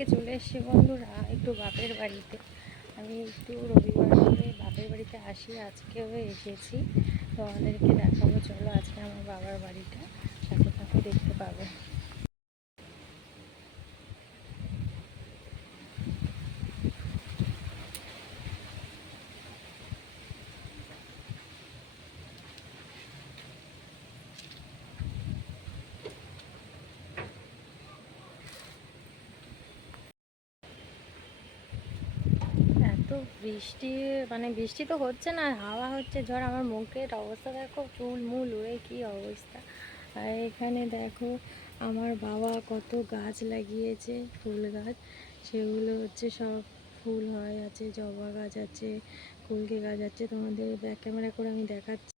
থেকে চলে এসেছি বন্ধুরা একটু বাপের বাড়িতে। আমি একটু রবিবার করে বাপের বাড়িতে আসি, আজকেও এসেছি। তো আমাদেরকে দেখাবো, চলো আজকে আমার বাবার বাড়িটা, সাথে সাথে দেখতে পাবে। এত বৃষ্টি, মানে বৃষ্টি তো হচ্ছে না, হাওয়া হচ্ছে, ঝড়। আমার মুখের অবস্থা দেখো, চুল মুল উড়ে কি অবস্থা। আর এখানে দেখো আমার বাবা কত গাছ লাগিয়েছে, ফুল গাছ। সেগুলো হচ্ছে সব ফুল হয় আছে, জবা গাছ আছে, কলকে গাছ আছে। তোমাদের ব্যাক ক্যামেরা করে আমি দেখাচ্ছি।